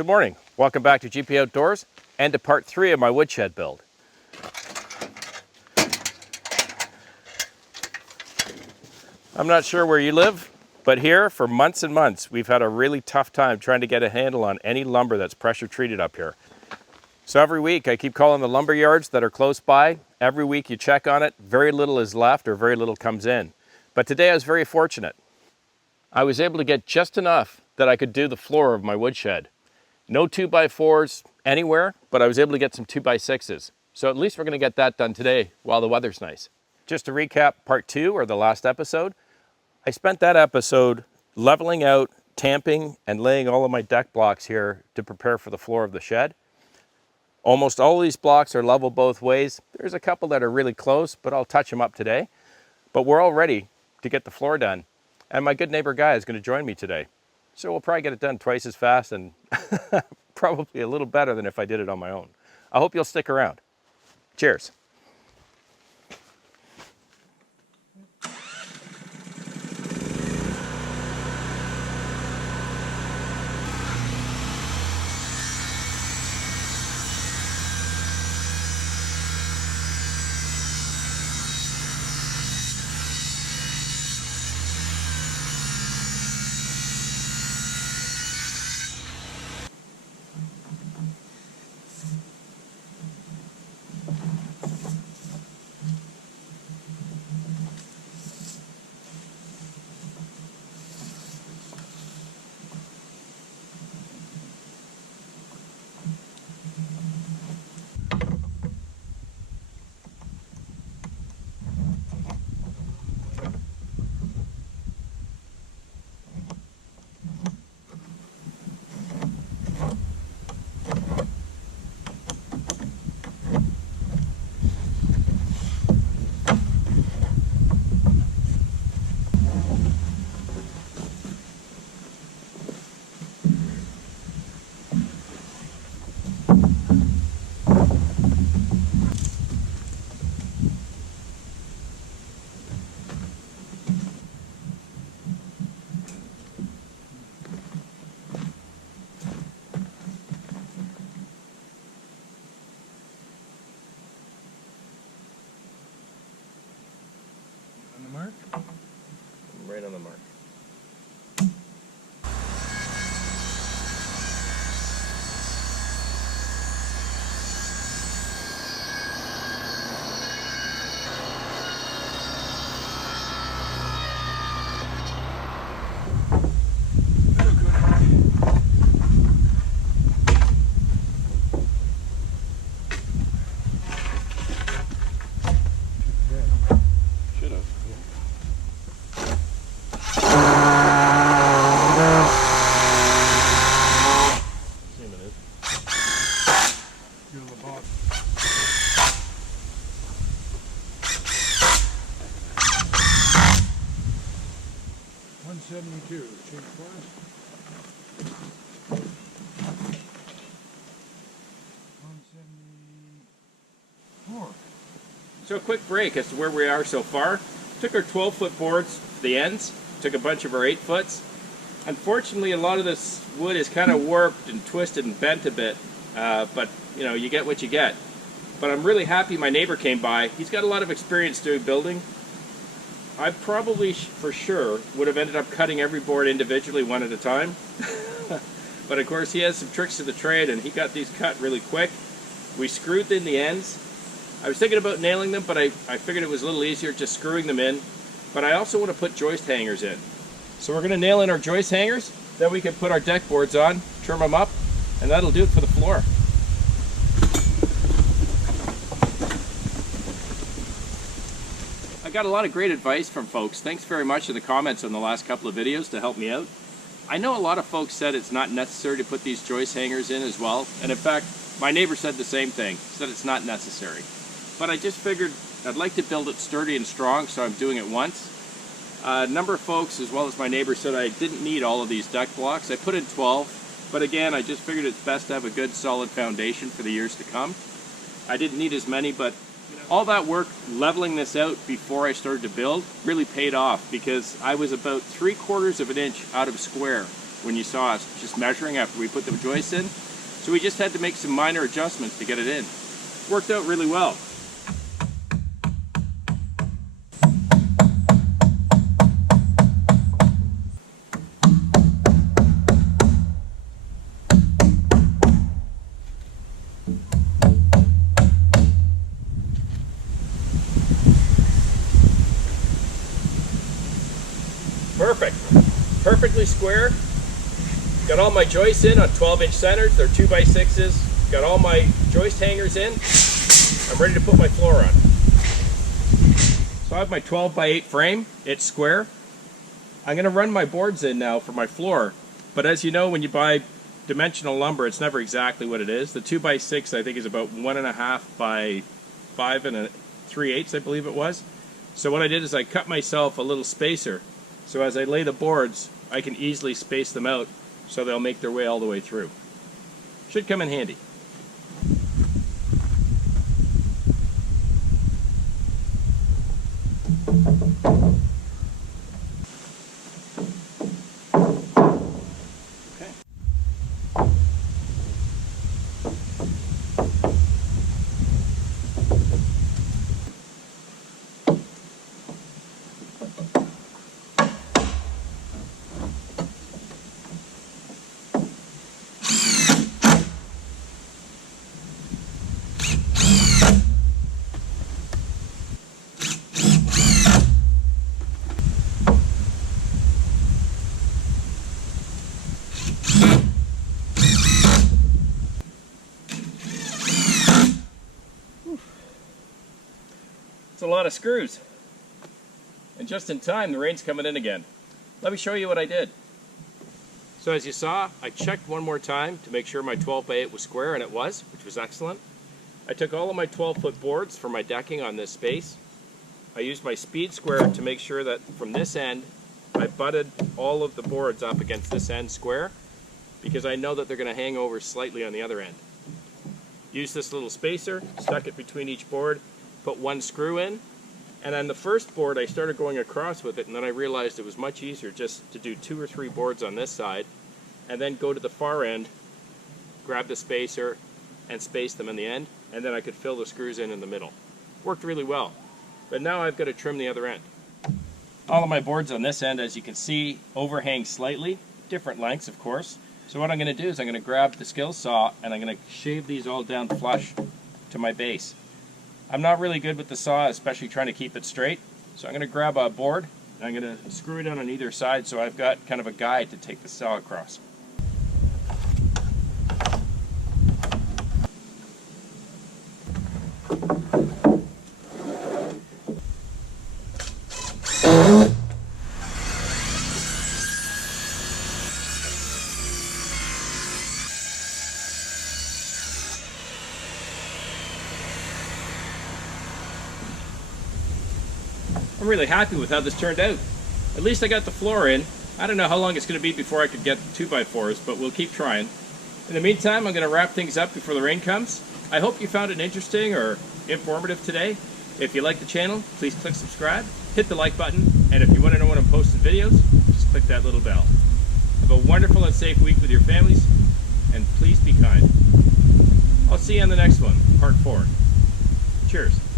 Good morning. Welcome back to GP Outdoors and to part 3 of my woodshed build. I'm not sure where you live, but here for months and months we've had a really tough time trying to get a handle on any lumber that's pressure treated up here. So every week I keep calling the lumber yards that are close by. Every week you check on it, very little is left or very little comes in. But today I was very fortunate. I was able to get just enough that I could do the floor of my woodshed. No 2x4s anywhere, but I was able to get some 2x6s. So at least we're going to get that done today while the weather's nice. Just to recap part 2, or the last episode, I spent that episode leveling out, tamping, and laying all of my deck blocks here to prepare for the floor of the shed. Almost all of these blocks are level both ways. There's a couple that are really close, but I'll touch them up today. But we're all ready to get the floor done. And my good neighbor Guy is going to join me today. So we'll probably get it done twice as fast and probably a little better than if I did it on my own. I hope you'll stick around. Cheers. Mark? I'm right on the mark. Change course. 174. So a quick break as to where we are so far. Took our 12-foot boards to the ends, took a bunch of our 8-foots. Unfortunately, a lot of this wood is kind of warped and twisted and bent a bit, but you know, you get what you get. But I'm really happy my neighbor came by. He's got a lot of experience doing building. I probably, for sure, would have ended up cutting every board individually one at a time. But of course he has some tricks to the trade and he got these cut really quick. We screwed in the ends. I was thinking about nailing them, but I figured it was a little easier just screwing them in. But I also want to put joist hangers in. So we're going to nail in our joist hangers, then we can put our deck boards on, trim them up, and that'll do it for the floor. I got a lot of great advice from folks. Thanks very much in the comments on the last couple of videos to help me out. I know a lot of folks said it's not necessary to put these joist hangers in as well, and in fact my neighbor said the same thing, said it's not necessary. But I just figured I'd like to build it sturdy and strong, so I'm doing it once. A number of folks, as well as my neighbor, said I didn't need all of these deck blocks. I put in 12, but again, I just figured it's best to have a good solid foundation for the years to come. I didn't need as many, but all that work leveling this out before I started to build really paid off, because I was about 3/4 of an inch out of square when you saw us just measuring after we put the joists in. So we just had to make some minor adjustments to get it in. Worked out really well. Perfect. Perfectly square. Got all my joists in on 12-inch centers. They're 2x6s. Got all my joist hangers in. I'm ready to put my floor on. So I have my 12x8 frame. It's square. I'm going to run my boards in now for my floor. But as you know, when you buy dimensional lumber, it's never exactly what it is. The 2x6 I think is about 1.5 by 5 3/8, I believe it was. So what I did is I cut myself a little spacer. So as I lay the boards, I can easily space them out so they'll make their way all the way through. Should come in handy. Okay. It's a lot of screws. And just in time, the rain's coming in again. Let me show you what I did. So as you saw, I checked one more time to make sure my 12x8 was square, and it was, which was excellent. I took all of my 12-foot boards for my decking on this space. I used my speed square to make sure that from this end, I butted all of the boards up against this end square, because I know that they're going to hang over slightly on the other end. Used this little spacer, stuck it between each board, put one screw in, and on the first board I started going across with it, and then I realized it was much easier just to do 2 or 3 boards on this side and then go to the far end, grab the spacer and space them in the end, and then I could fill the screws in the middle. Worked really well. But now I've got to trim the other end. All of my boards on this end, as you can see, overhang slightly, different lengths of course. So what I'm going to do is I'm going to grab the skill saw and I'm going to shave these all down flush to my base. I'm not really good with the saw, especially trying to keep it straight. So I'm going to grab a board and I'm going to screw it in on either side so I've got kind of a guide to take the saw across. I'm really happy with how this turned out. At least I got the floor in. I don't know how long it's going to be before I could get the 2x4s, but we'll keep trying. In the meantime, I'm going to wrap things up before the rain comes. I hope you found it interesting or informative today. If you like the channel, please click subscribe, hit the like button, and if you want to know when I'm posting videos, just click that little bell. Have a wonderful and safe week with your families, and please be kind. I'll see you on the next one, part 4. Cheers.